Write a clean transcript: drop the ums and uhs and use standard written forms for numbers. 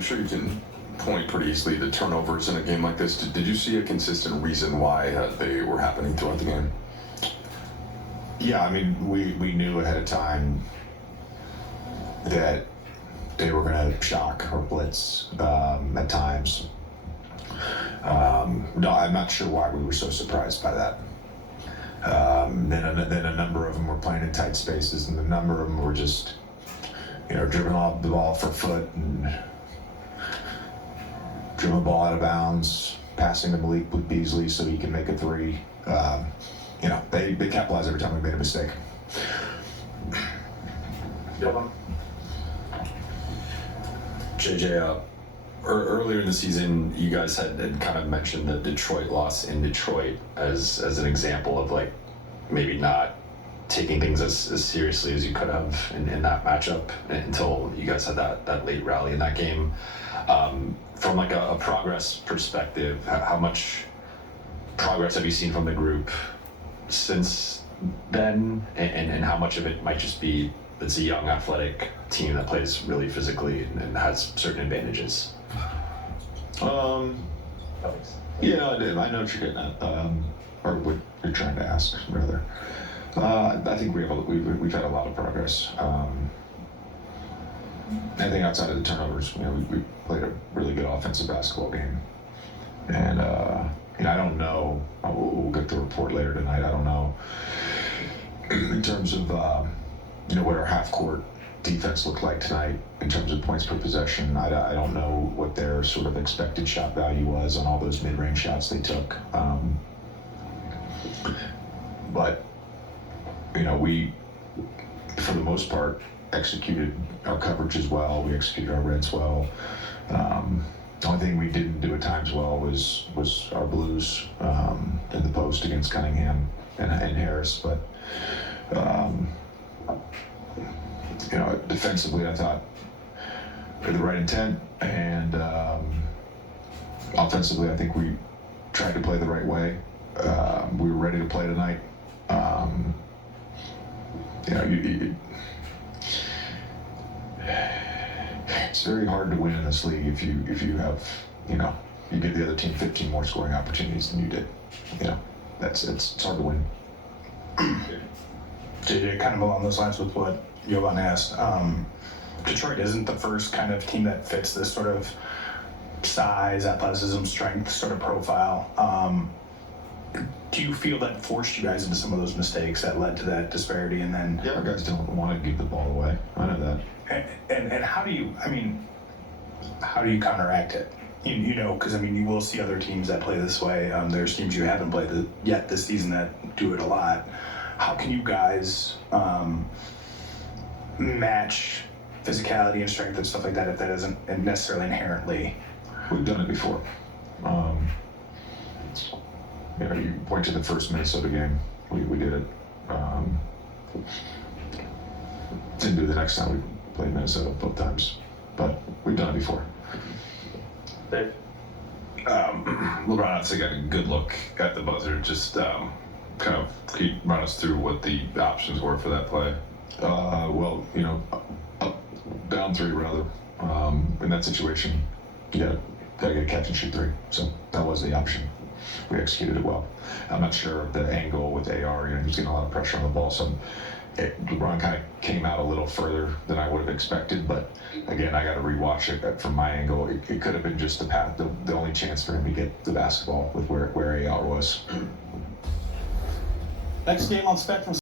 I'm sure you can point pretty easily to turnovers in a game like this. Did you see a consistent reason why they were happening throughout the game? Yeah, I mean, we knew ahead of time that they were going to shock or blitz at times. No, I'm not sure why we were so surprised by that. Then a number of them were playing in tight spaces, and a number of them were just, dribbling off the ball for a foot and dribbling the ball out of bounds, passing to Malik with Beasley so he can make a three. They capitalized every time we made a mistake. JJ, earlier in the season, you guys had kind of mentioned the Detroit loss in Detroit as an example of like maybe not taking things as seriously as you could have in that matchup until you guys had that late rally in that game. From like a progress perspective, how much progress have you seen from the group since then, and how much of it might just be it's a young athletic team that plays really physically and has certain advantages? Yeah, I know what you're getting at, or what you're trying to ask, rather. I think we've had a lot of progress. Anything outside of the turnovers, we played a really good offensive basketball game, and I don't know. We'll get the report later tonight. I don't know in terms of what our half-court defense looked like tonight in terms of points per possession. I don't know what their sort of expected shot value was on all those mid-range shots they took. But we, for the most part, executed our coverage as well. We executed our reds well. The only thing we didn't do at times well was our blues in the post against Cunningham and Harris. But defensively, I thought we had the right intent, and offensively, I think we tried to play the right way. We were ready to play tonight. It's very hard to win in this league if you have, you give the other team 15 more scoring opportunities than you did. It's hard to win. JJ, kind of along those lines with what Jovan asked, Detroit isn't the first kind of team that fits this sort of size, athleticism, strength sort of profile. Do you feel that forced you guys into some of those mistakes that led to that disparity? And then our guys don't want to give the ball away. I know that. And how do you counteract it? Because you will see other teams that play this way. There's teams you haven't played yet this season that do it a lot. How can you guys match physicality and strength and stuff like that if that isn't necessarily inherently? We've done it before. You point to the first Minnesota game. We did it. Didn't do it the next time we played Minnesota both times, but we've done it before. Dave? LeBron obviously got a good look at the buzzer. Just kind of run us through what the options were for that play. Down three rather. In that situation, gotta get a catch and shoot three. So that was the option. We executed it well. I'm not sure of the angle with AR. He was getting a lot of pressure on the ball, so LeBron kind of came out a little further than I would have expected. But again, I got to rewatch it from my angle. It could have been just the path, the only chance for him to get the basketball with where AR was. Next game on Spectrum